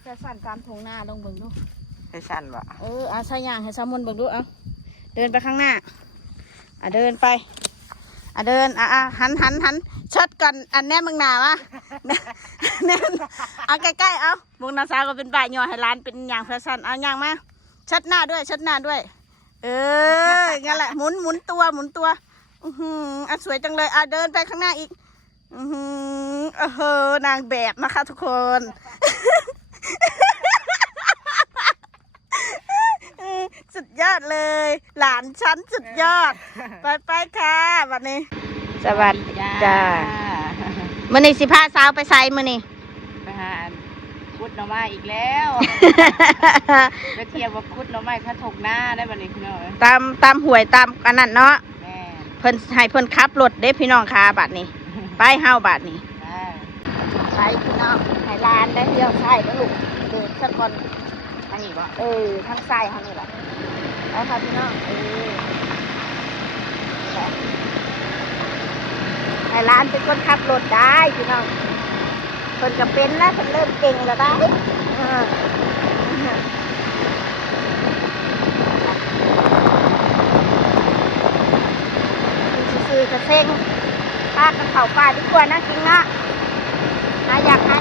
แฟชั่นตามทงหน้าลงเบิ่งดูให้ชันวะเออเอาใส่ย่างให้สามมนเบิ่งดูเอาเดินไปข้างหน้าอะเดินไปอะเดินอะอะหันหันหันชัดก่อนอันแน่มึงหนาวะแน่แน่เอาใกล้ๆเอาบุงนาซาก็เป็นบ่ายย่อให้ร้านเป็นอย่างแฟชั่นเอาอย่างมาชัดหน้าด้วยชัดหน้าด้วย เอองั้นแหละหมุนหมุนตัวหมุนตัวอือหืออะสวยจังเลยอะเดินไปข้างหน้าอีก อือหือเออเฮอนางแบบนะคะทุกคนเออ สุดยอดเลย หลานฉันสุดยอด ไปไปค่ะ วันนี้ สวัสดีจ้ามื่อนี้สิพาสาวไปใส่มื่อนี้ไปหาคุดหน่อไม้อีกแล้วไปเทียบว่าคุดหน่อไม้ถ้าถกหน้าได้บัดนี้พี่น้องเอ้ยตามตามหวยตามอันนั้นเนาะแม่เพิ่นให้เพิ่นขับรถเด้พี่น้องค่ะบัดนี้ ไปเฮาบัดนี้ได้ไปพี่น้องให้ ร้านได้เที่ยวใส่แล้วลูกเดินสักคนทางนี้บ่เออทางซ้ายเขานี่แหละแล้วค่ะพี่น้องเออนี่แหละให้ร้านเป็นคนขับรถได้พี่น้องคนก็เป็นแล้วคนเริ่มเก่งแล้วได้เออซื้อๆกระเซ็งพากันเข่าป่าดีกว่านะจริงนะหาอยากหา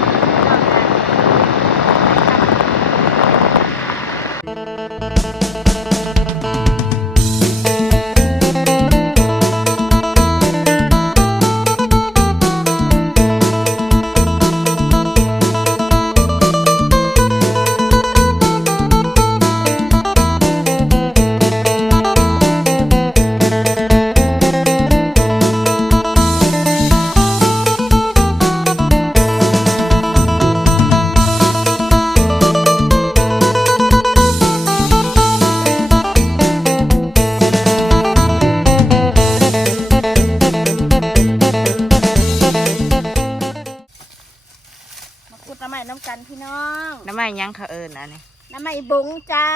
พี่น้องน้ำไม้ยังเขาเอิญอันนี้ น้ำใหม่บงจ้า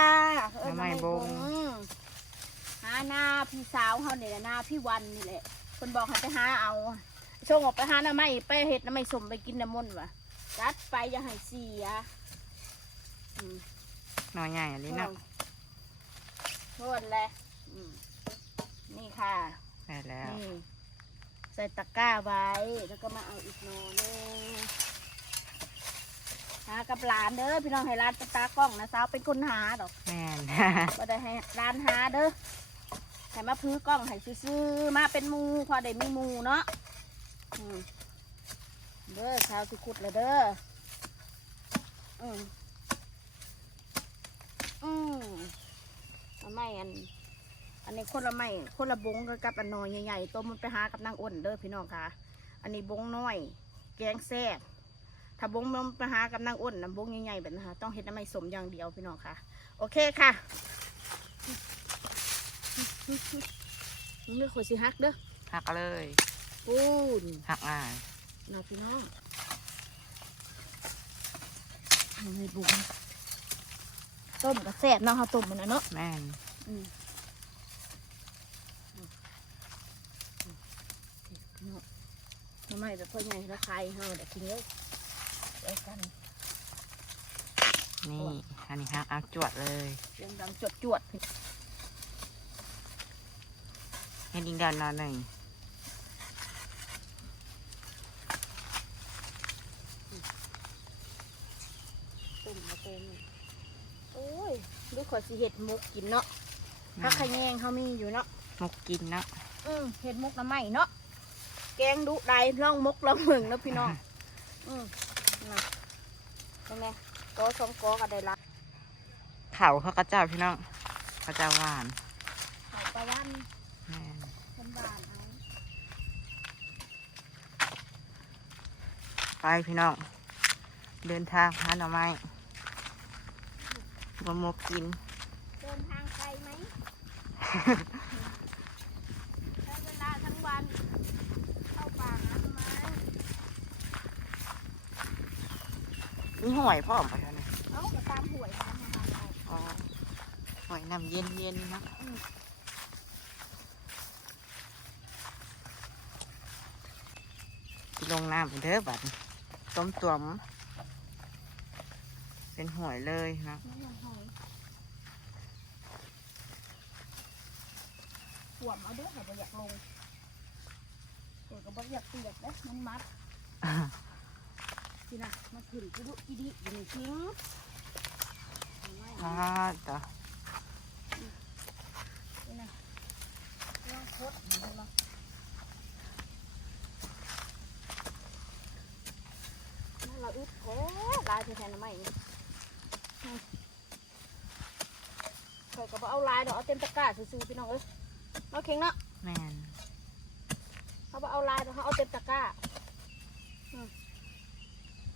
เอิ้น้ำใหม่บง หาหน้าพี่สาวเขาเนี่ยหน้าพี่วันนี่แหละคนบอกให้ไปหาเอาช่วงออกไปหาน้ำใหม่ไปเห็ดน้ำใหม่สมไปกินน้ำมนต์วะจัดไปอย่าให้เสียอืมหน่อใหญ่อันนี้เนาะโทษแหละอืมนี่ค่ะ ได้แล้ว นี่ใส่ตะกร้าไว้ แล้วก็มาเอาอีกหน่อหนึง หากับหลานเด้อพี่น้องให้ร้านเป็นตากล้องนะสาวเป็นคนหาดอกแม่น ก็ได้ให้ร้านหาเด้อให้มาพื้อกล้องให้ซื้อๆมาเป็นหมูพอได้มีหมูเนาะอืมเด้อชาวทุกขุดเลยเด้ออืมอืมเอาไม่อัน อันนี้คนละไม่คนละบงกับอันน้อยใหญ่ๆต้มมันไปหากับนางอ้นเด้อพี่น้องค่ะ อันนี้บงน้อย แกงแซ่บ ถ้าบงมันไปหากับนางอ้นนะบงใหญ่ๆแบบนะคะต้องเห็ดน้ำไม่สมอย่างเดียวพี่น้องค่ะ โอเคค่ะมึงเลือกขวดสิฮักเด้อหักเอาเลยปูนหักง่ายน้าพี่น้องเอาในบุงต้มกับแซ่บเนาะเขาต้มมันนะเนาะแม่นอืมเนาะทำไมแบบพ่อใหญ่ละใครเฮาเดี๋ยวกินเยอะ เดียวกันนี่อันนี้หักเอาจวดเลยเสียงดังจวดจวดเฮ็ดอีกเดือนนอนหนึ่งต้มมาเต็มโอ้ยลูกขอสิเห็ดมุกกินเนาะผักขะแยงเขามีอยู่เนาะมุกกินเนาะอืมเห็ดมุกน้ำไหมเนาะแกงดุได้ล่องมุกล่องเมืองแล้วพี่น้องอืม นะเป็นไงโตสมโกก็ได้ละเขาเขากระเจ้าพี่น้องเขาเจ้าหวานไข่ปลาวันแม่นเป็นบานเอาไปพี่น้อง เดินทางหาหน่อไม้บะมกกิน เดินทางไกลไหม ใช้เวลาทั้งวัน เข้าป่าหาต้นไม้ นี่ห่วยพ่อมไปเท่านี้เอาก็ตามหวยตามมาเอาอ๋อห่วยน้ำเย็นเย็นๆเนาะสิลงน้ำไปเด้อบัดนี้ต้มตัวมแเป็นหอยเลยนะขวมเอาเด้อค่ะบ่อยากลงเดี๋ยวก็บ่อยากเปียกเด้อมันมัด สินะมันขึ้นกุดุอีดิอยู่ในทิ้งอ่าต่อนี่นะลองคดเหมือนกันเนาะนั่นเราอึดแท้ลายแทนๆนะไม่นี่อืมข่อยก็บ่เอาลายดอกเอาเต็มตะกร้าซื่อๆพี่น้องเอ้ยเนาะเข่งเนาะแมนเขาบอกเอาลายแต่เขาเอาเต็มตะกร้าอืมเ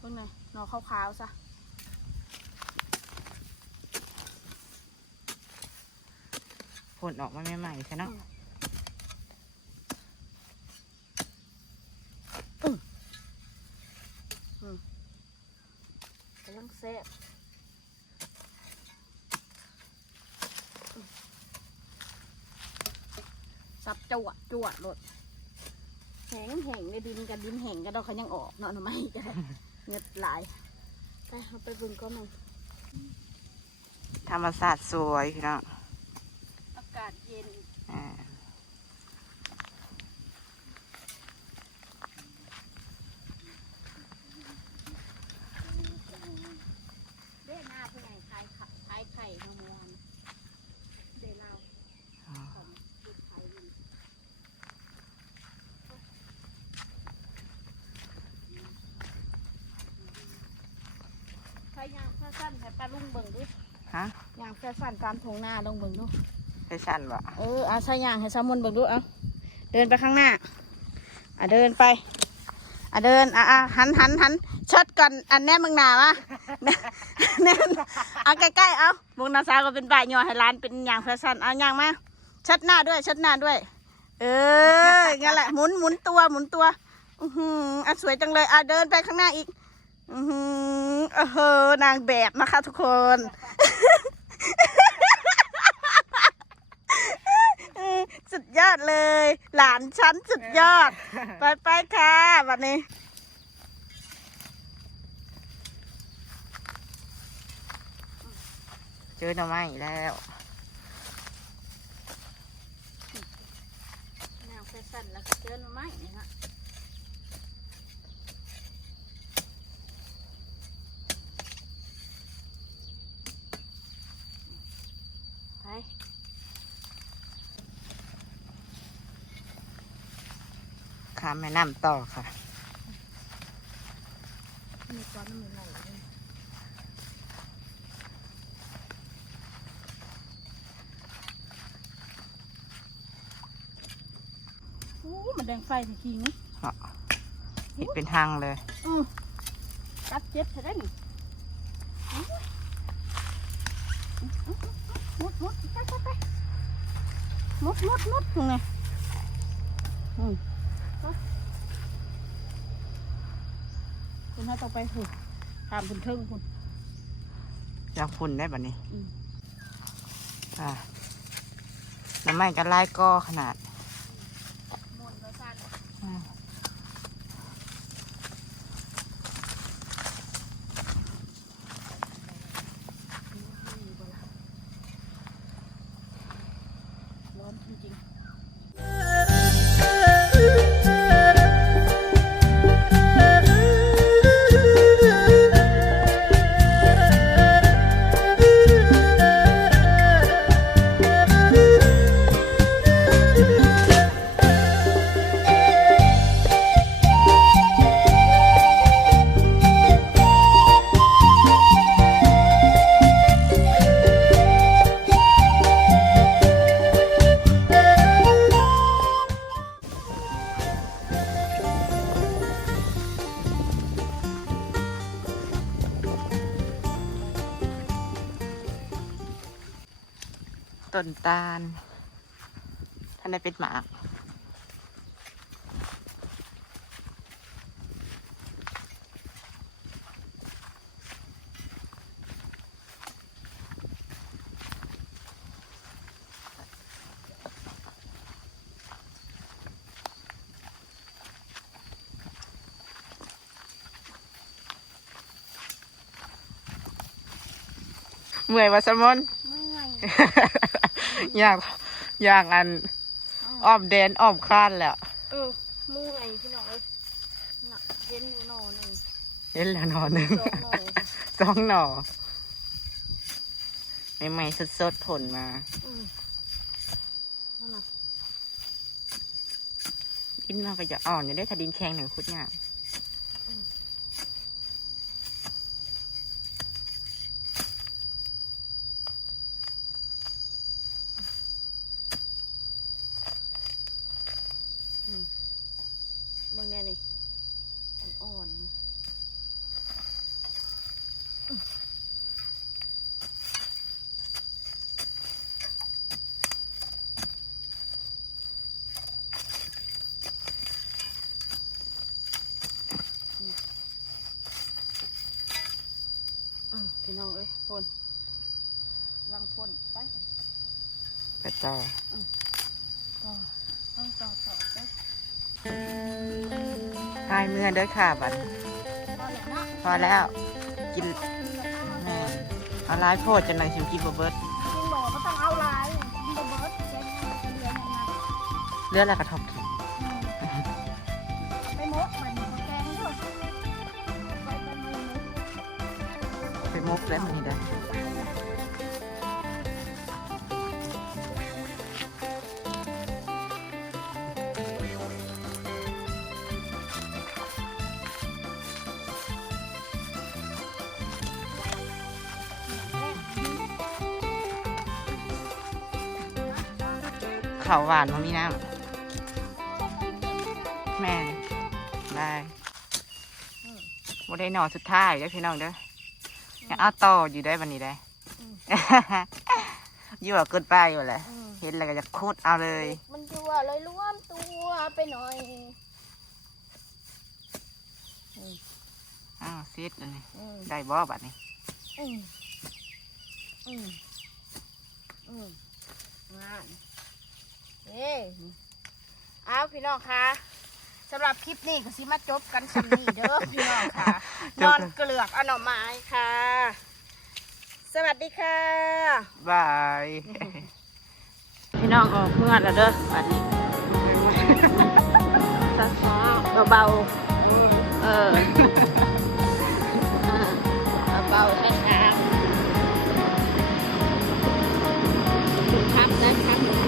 พิ่งไงนอขาวๆซะผลออกมาใหม่ๆใช่เนาะกำลังแซ่บอืมสับจวดจวดรถแหงแหงในดินกับดินแหงกันเราเขายังออกเนาะหน่อไม้กัน เงือดหลาย ไปเอาไปเบึงก็มันธรรมศาสตร์สวยพี่น้อง อากาศเย็น อ่า เด้หน้าผู้ใหญ่ขายไข่ขายไข่มะม่วงเด้เรา อ๋อ ของลูกไข่นี่ ใครย่างแฟชั่นให้ปลาลุงเบิ่งดิฮะย่างแฟชั่นตามทงหน้าลงเบิ่งดูแฟชั่นบ่เอออาใส่ย่างให้สามุนเบิ่งดูเอาเดินไปข้างหน้าอะเดินไปอะเดินอะอะหันหันหันเชิดก่อนอันแน่มึงหนาวะแน่นเอาใกล้ๆเอาบุงนาซาก็เป็นบ่ายย่อให้ร้านเป็นอย่างแฟชั่นเอาย่างมาเชิดหน้าด้วยเชิดหน้าด้วย เอองั้นแหละหมุนหมุนตัวหมุนตัวอือหืออะสวยจังเลยอะเดินไปข้างหน้าอีก อือหือเออเฮอนางแบบนะคะทุกคนเออสุดยอดเลย หลานฉันสุดยอด ไปไปๆค่ะวันนี้เจอหน่อไม้อีกแล้วแนวแฟชั่นแล้วเจอหน่อไม้นี่ฮะไป ข้ามแม่น้ำต่อค่ะมีก้อนมีไหนด้วยโอ้มันแดงไฟจริงๆนี่เห็นเป็นทางเลยอือกัดเจ็บใช่ไหมนี่มุดมุดไปไปไปมุดมุดมุดตรงนี้อืมไป คุณให้ต้องไปถึงตามคุณเทิงคุณอยากฝุ่นได้แบบนี้อืมอ่าหน่อไม้กันลายก็ขนาด ต้นตาลท่านได้เป็นหมากเมื่อยวะสมอนเมื่อย อยากอยากอันอ้อมแดนอ้อมข้านแหล้วเออเมื่อยพี่น้องเอ้ยน่ะเห็นอยู่หนอหนึ่งเห็นแล้วหนอหนึ่งสองหนอสองหน่อใหม่ๆสดๆผลมาอืมนั่นน่ะดินมันก็จะอ่อนอยู่ได้ถ้าดินแข็งหนึ่งคุดเนี่ยาก เบิ่งแน่นี่อ่อนๆอืมพี่น้องเอ้ยพ่นลังพ่นไป ไป ต่อต่อต้องต่อต่อไปพายเมื่อเด้อค่ะบัดพอแล้วเนาะพอแล้ว กินแม่เอาหลายโพดจังเลยชิมกินบ่เบิดกินหมอก็ต้องเอาลายกินบะเบิร์ดใช้เงินเดือนยังไงเลือดแล้วก็ทบกินไปมกมันแกงด้วยไปเป็นมือไปมุกแล้วมันนี่ได้ ข้าวหวานมันมีน้ำแม่นได้บ่ได้หนอสุดท้ายเด้อพี่น้องเด้อยังเอาต่ออยู่ได้วันนี้ได้ ยั่วเกินไปอยู่แหละเห็นแล้วก็จะคูดเอาเลย มันจัวเลยรวมตัวไปหน่อยอ้าวเซ็ตเลยอืมได้บ่บัดนี้อืมอืมอืมงาน เอ้เอาพี่น้องคะสำหรับคลิปนี้ก็สิมาจบกันสำนีเด้อพี่น้องค่ะ นอนเกลือกเอาหน่อไม้ค่ะ สวัสดีค่ะ บาย พี่น้องออกเมื่อแล้วเด้อบัดนี้ตัดฟ้าเบาๆเออเบาๆช้าๆครับนะครับ